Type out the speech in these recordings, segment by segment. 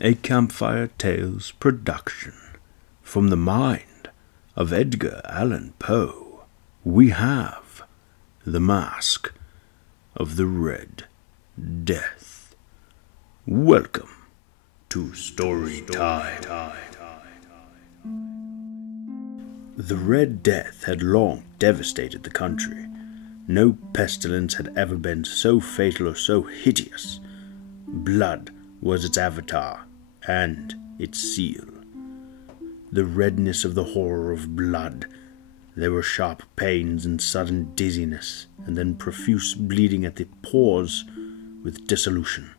A Campfire Tales production. From the mind of Edgar Allen Poe, we have The Masque of the Red Death. Welcome to Story Time. The Red Death had long devastated the country. No pestilence had ever been so fatal or so hideous. Blood was its avatar and its seal. The redness of the horror of blood. There were sharp pains and sudden dizziness, and then profuse bleeding at the pores with dissolution.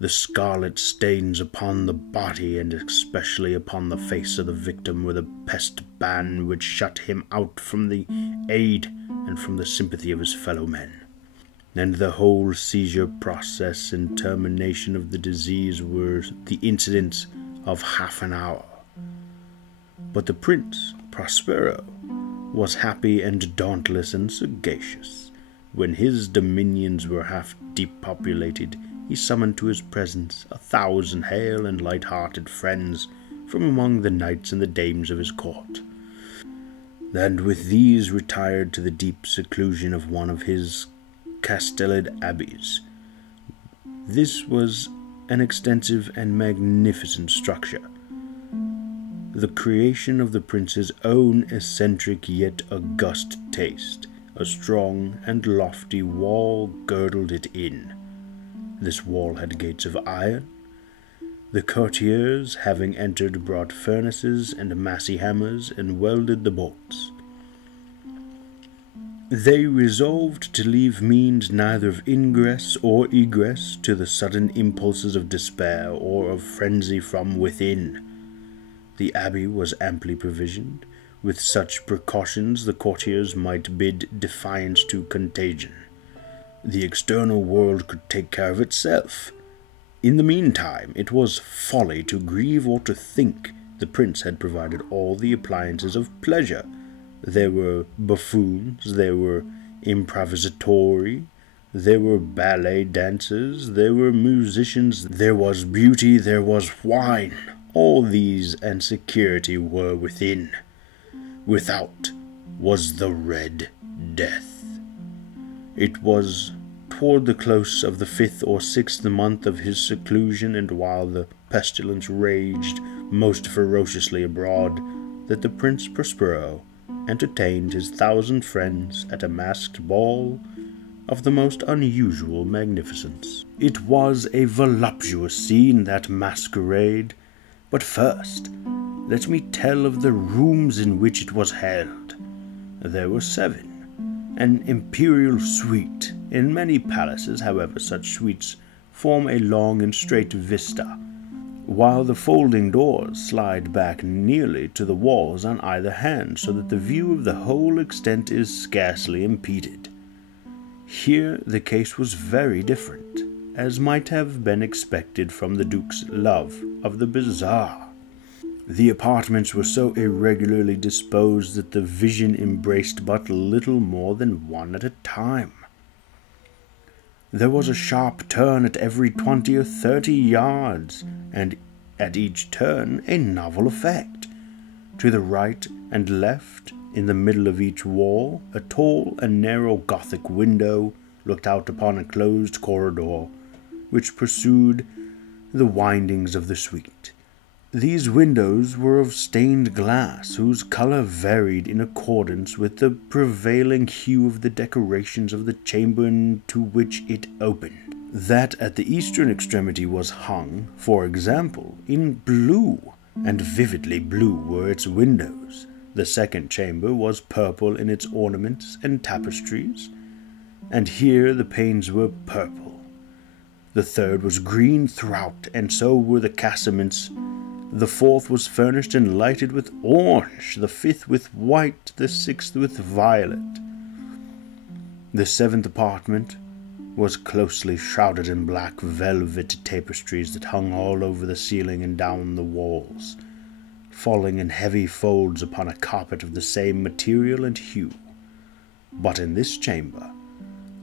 The scarlet stains upon the body and especially upon the face of the victim were the pest ban which shut him out from the aid and from the sympathy of his fellow men. And the whole seizure process and termination of the disease were the incidents of half an hour. But the Prince Prospero was happy and dauntless and sagacious. When his dominions were half depopulated, he summoned to his presence 1,000 hale and light-hearted friends from among the knights and the dames of his court, and with these retired to the deep seclusion of one of his castelled abbeys. This was an extensive and magnificent structure, the creation of the prince's own eccentric yet august taste. A strong and lofty wall girdled it in. This wall had gates of iron. The courtiers, having entered, brought furnaces and massy hammers and welded the bolts. They resolved to leave means neither of ingress or egress to the sudden impulses of despair or of frenzy from within. The abbey was amply provisioned. With such precautions the courtiers might bid defiance to contagion. The external world could take care of itself. In the meantime, it was folly to grieve or to think. The prince had provided all the appliances of pleasure. There were buffoons, there were improvisatori, there were ballet dancers, there were musicians, there was beauty, there was wine. All these and security were within. Without was the Red Death. It was toward the close of the 5th or 6th month of his seclusion, and while the pestilence raged most ferociously abroad, that the Prince Prospero entertained his 1,000 friends at a masked ball of the most unusual magnificence. It was a voluptuous scene, that masquerade, but first let me tell of the rooms in which it was held. There were 7, an imperial suite. In many palaces, however, such suites form a long and straight vista, while the folding doors slide back nearly to the walls on either hand, so that the view of the whole extent is scarcely impeded. Here the case was very different, as might have been expected from the Duke's love of the bizarre. The apartments were so irregularly disposed that the vision embraced but little more than one at a time. There was a sharp turn at every 20 or 30 yards, and at each turn a novel effect. To the right and left, in the middle of each wall, a tall and narrow Gothic window looked out upon a closed corridor, which pursued the windings of the suite. These windows were of stained glass, whose color varied in accordance with the prevailing hue of the decorations of the chamber into which it opened. That at the eastern extremity was hung, for example, in blue, and vividly blue were its windows. The second chamber was purple in its ornaments and tapestries, and here the panes were purple. The third was green throughout, and so were the casements. The fourth was furnished and lighted with orange, the fifth with white, the sixth with violet. The 7th apartment was closely shrouded in black velvet tapestries that hung all over the ceiling and down the walls, falling in heavy folds upon a carpet of the same material and hue. But in this chamber,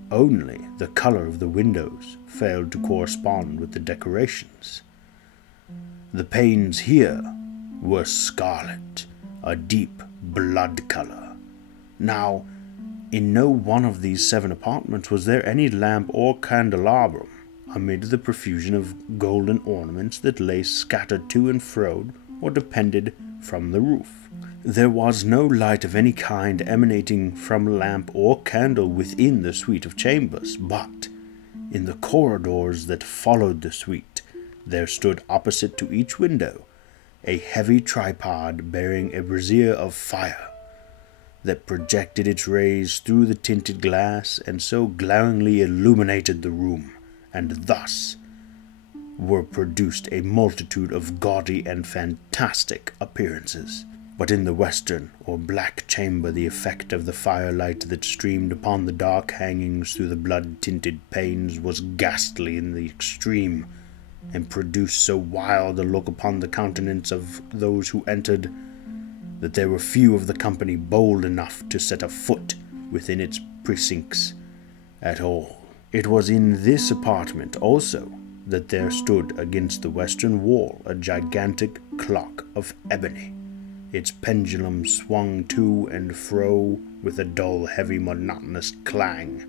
only the color of the windows failed to correspond with the decorations. The panes here were scarlet, a deep blood color. Now, in no one of these 7 apartments was there any lamp or candelabrum, amid the profusion of golden ornaments that lay scattered to and fro or depended from the roof. There was no light of any kind emanating from lamp or candle within the suite of chambers, but in the corridors that followed the suite, there stood opposite to each window a heavy tripod bearing a brazier of fire that projected its rays through the tinted glass and so glaringly illuminated the room, and thus were produced a multitude of gaudy and fantastic appearances. But in the western or black chamber the effect of the firelight that streamed upon the dark hangings through the blood-tinted panes was ghastly in the extreme, and produced so wild a look upon the countenance of those who entered, that there were few of the company bold enough to set a foot within its precincts at all. It was in this apartment also that there stood against the western wall a gigantic clock of ebony. Its pendulum swung to and fro with a dull, heavy, monotonous clang.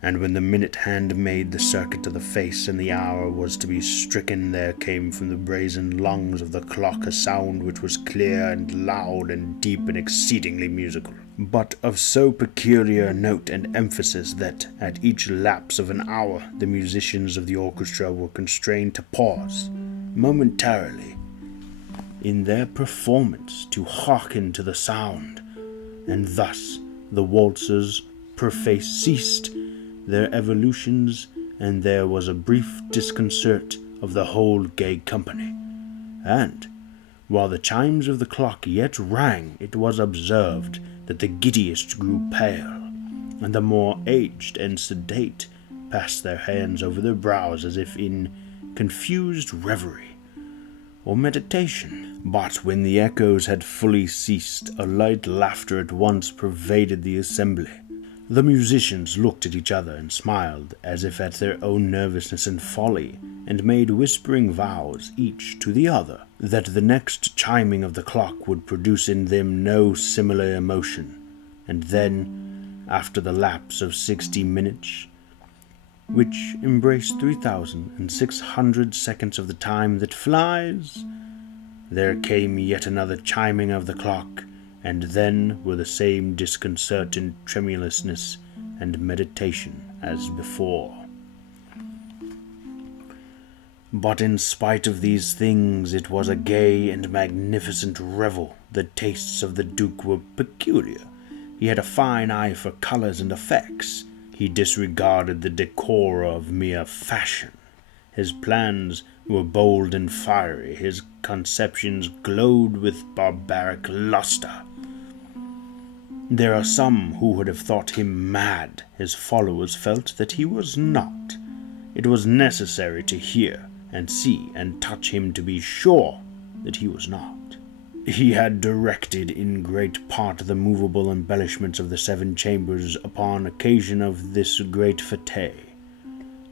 And when the minute hand made the circuit of the face and the hour was to be stricken, there came from the brazen lungs of the clock a sound which was clear and loud and deep and exceedingly musical, but of so peculiar note and emphasis that at each lapse of an hour the musicians of the orchestra were constrained to pause momentarily in their performance to hearken to the sound, and thus the waltzers perface ceased their evolutions, and there was a brief disconcert of the whole gay company. And, while the chimes of the clock yet rang, it was observed that the giddiest grew pale, and the more aged and sedate passed their hands over their brows as if in confused reverie or meditation. But when the echoes had fully ceased, a light laughter at once pervaded the assembly. The musicians looked at each other and smiled, as if at their own nervousness and folly, and made whispering vows, each to the other, that the next chiming of the clock would produce in them no similar emotion. And then, after the lapse of 60 minutes, which embraced 3,600 seconds of the time that flies, there came yet another chiming of the clock, and then were the same disconcerting tremulousness and meditation as before. But in spite of these things, it was a gay and magnificent revel. The tastes of the Duke were peculiar. He had a fine eye for colors and effects. He disregarded the decor of mere fashion. His plans were bold and fiery. His conceptions glowed with barbaric luster. There are some who would have thought him mad. His followers felt that he was not. It was necessary to hear and see and touch him to be sure that he was not. He had directed in great part the movable embellishments of the 7 chambers upon occasion of this great fete,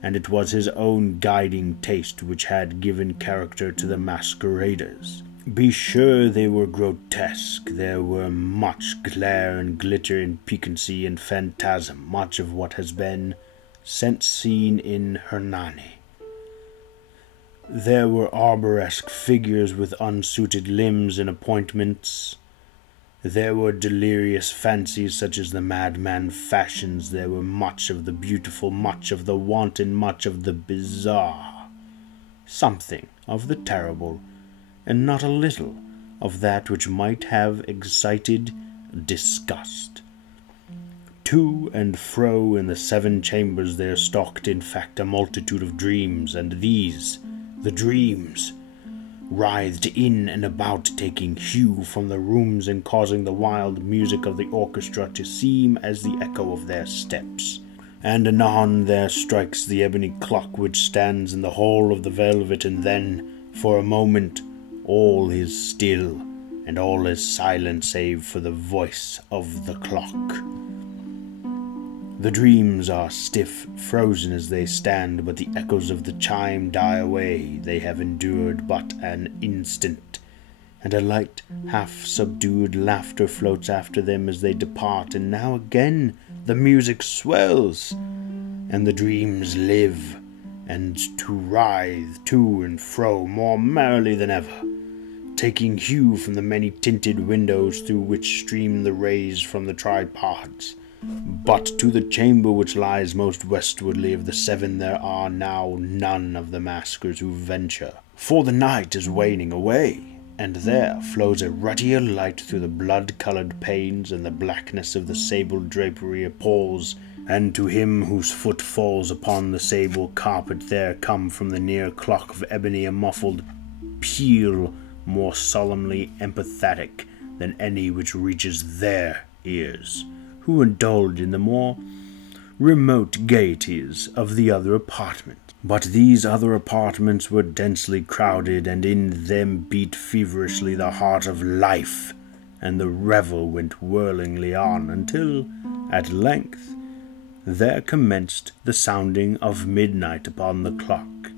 and it was his own guiding taste which had given character to the masqueraders. Be sure they were grotesque. There were much glare and glitter and piquancy and phantasm, much of what has been since seen in Hernani. There were arboresque figures with unsuited limbs and appointments. There were delirious fancies such as the madman fashions. There were much of the beautiful, much of the wanton, much of the bizarre, something of the terrible, and not a little of that which might have excited disgust. To and fro in the 7 chambers there stalked in fact a multitude of dreams, and these, the dreams, writhed in and about, taking hue from the rooms and causing the wild music of the orchestra to seem as the echo of their steps. And anon there strikes the ebony clock which stands in the hall of the velvet, and then, for a moment, all is still, and all is silent save for the voice of the clock. The dreams are stiff, frozen as they stand, but the echoes of the chime die away. They have endured but an instant, and a light, half-subdued laughter floats after them as they depart, and now again the music swells, and the dreams live, and to writhe to and fro more merrily than ever, taking hue from the many tinted windows through which stream the rays from the tripods. But to the chamber which lies most westwardly of the seven there are now none of the maskers who venture, for the night is waning away, and there flows a ruddier light through the blood-coloured panes, and the blackness of the sable drapery appalls, and to him whose foot falls upon the sable carpet there come from the near clock of ebony a muffled peal more solemnly emphatic than any which reaches their ears, who indulge in the more remote gaieties of the other apartment. But these other apartments were densely crowded, and in them beat feverishly the heart of life, and the revel went whirlingly on, until, at length, there commenced the sounding of midnight upon the clock.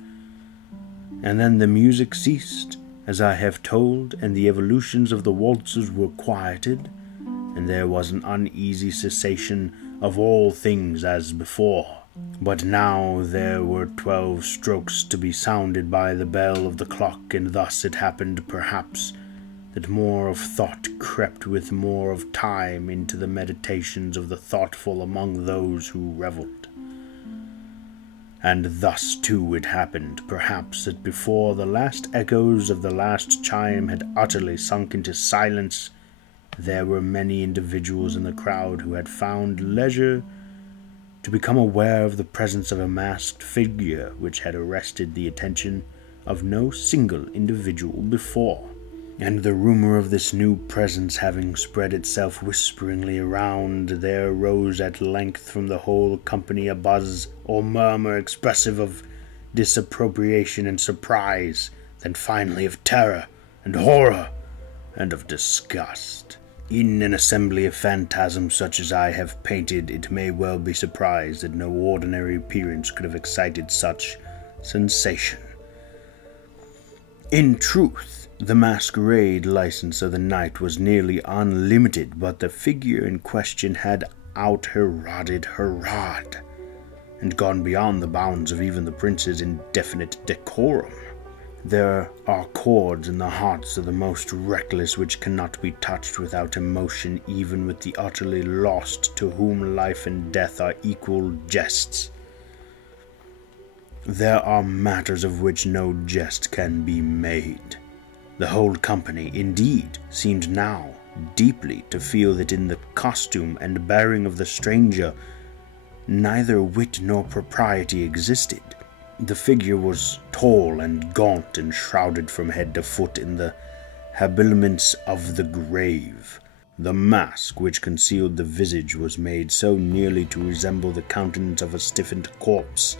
And then the music ceased, as I have told, and the evolutions of the waltzes were quieted, and there was an uneasy cessation of all things as before. But now there were 12 strokes to be sounded by the bell of the clock, and thus it happened, perhaps, that more of thought crept with more of time into the meditations of the thoughtful among those who revelled. And thus, too, it happened, perhaps, that before the last echoes of the last chime had utterly sunk into silence, there were many individuals in the crowd who had found leisure to become aware of the presence of a masked figure which had arrested the attention of no single individual before. And the rumor of this new presence having spread itself whisperingly around, there rose at length from the whole company a buzz or murmur expressive of disapprobation and surprise, then finally of terror and horror and of disgust. In an assembly of phantasms such as I have painted, it may well be surprised that no ordinary appearance could have excited such sensation. In truth, the masquerade license of the night was nearly unlimited, but the figure in question had out-Heroded Herod, and gone beyond the bounds of even the prince's indefinite decorum. There are chords in the hearts of the most reckless which cannot be touched without emotion, even with the utterly lost, to whom life and death are equal jests. There are matters of which no jest can be made. The whole company, indeed, seemed now deeply to feel that in the costume and bearing of the stranger neither wit nor propriety existed. The figure was tall and gaunt, and shrouded from head to foot in the habiliments of the grave. The mask which concealed the visage was made so nearly to resemble the countenance of a stiffened corpse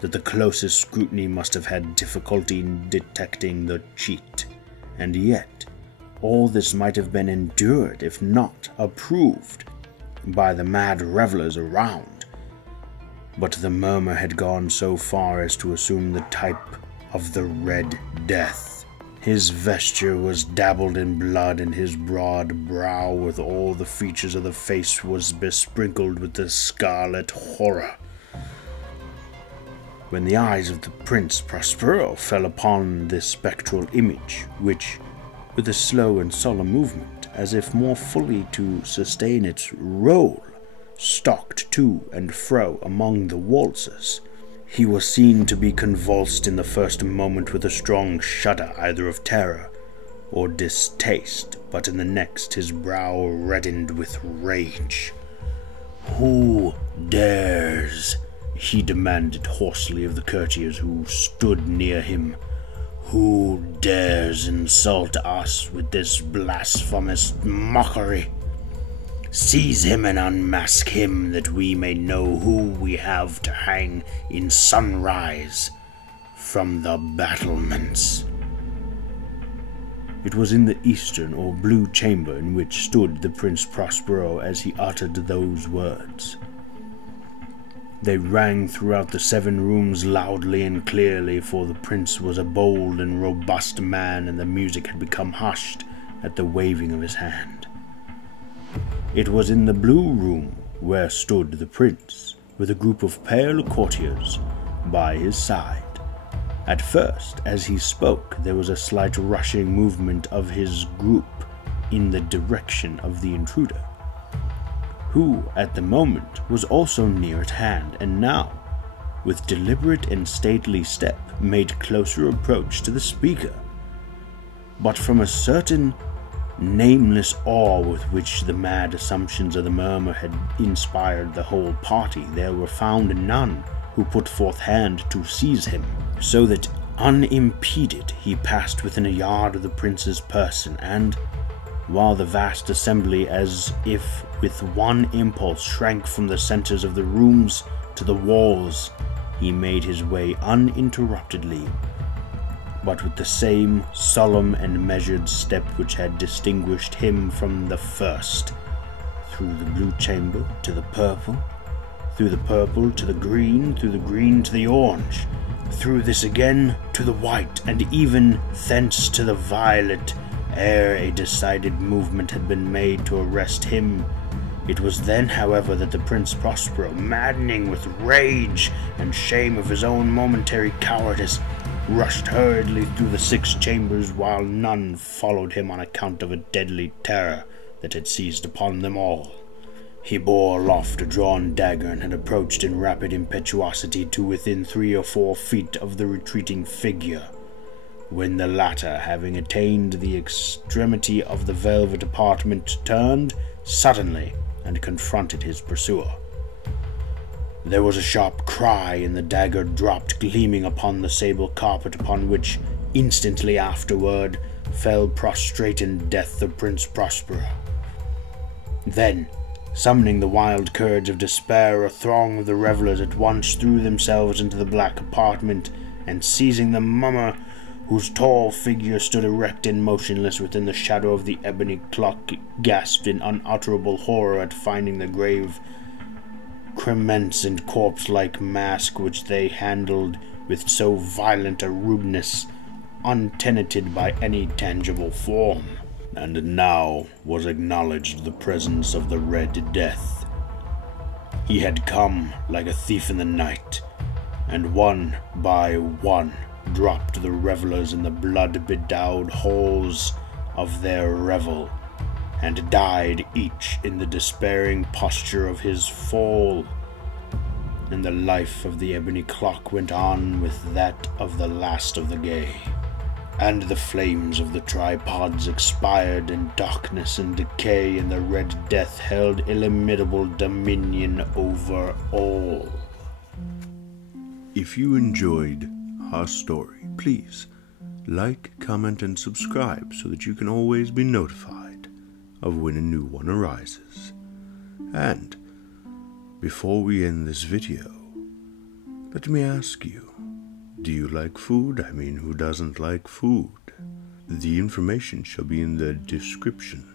that the closest scrutiny must have had difficulty in detecting the cheat. And yet, all this might have been endured, if not approved, by the mad revellers around. But the murmur had gone so far as to assume the type of the Red Death. His vesture was dabbled in blood, and his broad brow with all the features of the face was besprinkled with the scarlet horror. When the eyes of the Prince Prospero fell upon this spectral image, which, with a slow and solemn movement, as if more fully to sustain its role, stalked to and fro among the waltzers, he was seen to be convulsed in the first moment with a strong shudder either of terror or distaste, but in the next his brow reddened with rage. "Who dares?" he demanded hoarsely of the courtiers who stood near him. "Who dares insult us with this blasphemous mockery? Seize him and unmask him, that we may know who we have to hang in sunrise from the battlements." It was in the eastern or blue chamber in which stood the Prince Prospero as he uttered those words. They rang throughout the 7 rooms loudly and clearly, for the prince was a bold and robust man, and the music had become hushed at the waving of his hand. It was in the blue room where stood the prince, with a group of pale courtiers by his side. At first, as he spoke, there was a slight rushing movement of his group in the direction of the intruder, who at the moment was also near at hand, and now, with deliberate and stately step, made closer approach to the speaker. But from a certain nameless awe with which the mad assumptions of the murmur had inspired the whole party, there were found none who put forth hand to seize him, so that unimpeded he passed within a yard of the prince's person, and, while the vast assembly, as if with one impulse, shrank from the centers of the rooms to the walls, he made his way uninterruptedly, but with the same solemn and measured step which had distinguished him from the first, through the blue chamber to the purple, through the purple to the green, through the green to the orange, through this again to the white, and even thence to the violet, ere a decided movement had been made to arrest him. It was then, however, that the Prince Prospero, maddening with rage and shame of his own momentary cowardice, rushed hurriedly through the 6 chambers, while none followed him on account of a deadly terror that had seized upon them all. He bore aloft a drawn dagger, and had approached in rapid impetuosity to within 3 or 4 feet of the retreating figure, when the latter, having attained the extremity of the velvet apartment, turned suddenly and confronted his pursuer. There was a sharp cry, and the dagger dropped gleaming upon the sable carpet, upon which, instantly afterward, fell prostrate in death the Prince Prospero. Then, summoning the wild courage of despair, a throng of the revellers at once threw themselves into the black apartment, and seizing the mummer, whose tall figure stood erect and motionless within the shadow of the ebony clock, gasped in unutterable horror at finding the grave cremence and corpse-like mask which they handled with so violent a rudeness, untenanted by any tangible form. And now was acknowledged the presence of the Red Death. He had come like a thief in the night, and one by one dropped the revellers in the blood-bedowed halls of their revel, and died each in the despairing posture of his fall, and the life of the ebony clock went on with that of the last of the gay, and the flames of the tripods expired in darkness and decay, and the Red Death held illimitable dominion over all. If you enjoyed our story, please like, comment, and subscribe so that you can always be notified of when a new one arises. And before we end this video, let me ask you, do you like food? I mean, who doesn't like food? The information shall be in the description.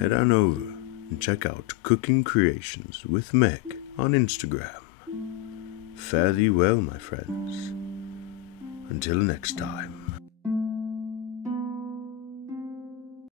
Head on over and check out Cooking Creations with Meg on Instagram. Fare thee well, my friends. Until next time.